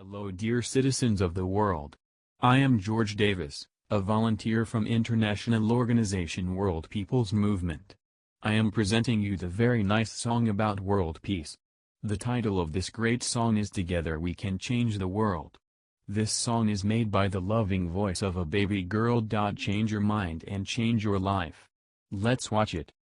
Hello dear citizens of the world. I am George Davis, a volunteer from international organization World People's Movement. I am presenting you the very nice song about world peace. The title of this great song is Together We Can Change the World. This song is made by the loving voice of a baby girl. Change your mind and change your life. Let's watch it.